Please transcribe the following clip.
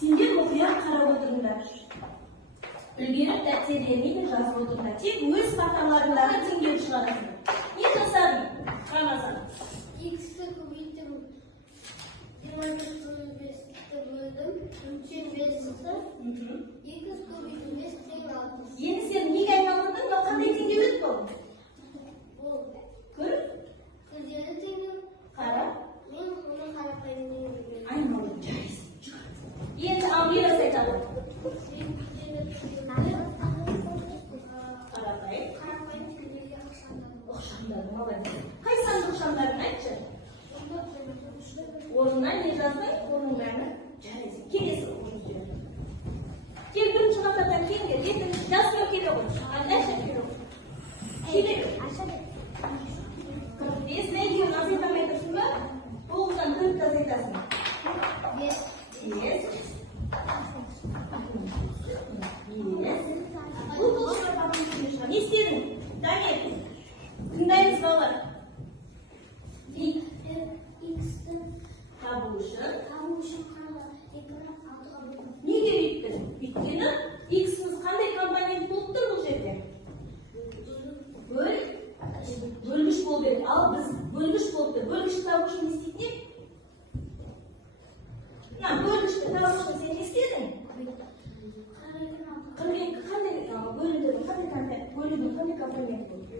Сендер мұқият қарап отырыңдар. Үлгеріп дәптеріңе де жазып отырыңдар. Тек өз қатарларындағы теңдеуді шығарасың. Не жасадың? Рамазан. X'ті көбейттім. 25-ті бөлдім. 3-ен 5-ті. X көбейттім. 5 тең 6. Енді сен неге айналдың? Мынау қандай теңдеу еді бұл? Бұл Көр? күрделі теңдеу. Қара. Мен оны қарапайым теңдеу деп білемін. Айналдың. Жарайсың. Енді Амирас айтады. Қарапайым теңдеуге Ықшамдардың, молодец. Қай санды ықшамдарын айтшы? Орнына не жазбай, оның мәні жарайсың. Келесі оқыңыз. Кел бірінші қатардан кейін кел. Енді жазбай келе ғой. Аша келе ғой. Келе ғой. 45 нәйгеуін азайтамай тұрсың ба? 9-дан 4 азайтасың. 5. Бұл шығар бағын көрмей шығар. Не істедің? Дамир. Тыңдаймыз балалар. X'ті Табу үшін қара экран 6-ға бөлдім. неге бүйттің? Өйткені X-іміз қандай компонент болып тұр бұл жерде? Бөлгіш болып еді. Ал біз бөлгіш болып тұр. Бөлгішті табу үшін не істейтін едік? Бөлгішті табу үшін сен не істедің? 42 қандай бөлудің қандай компонент болды?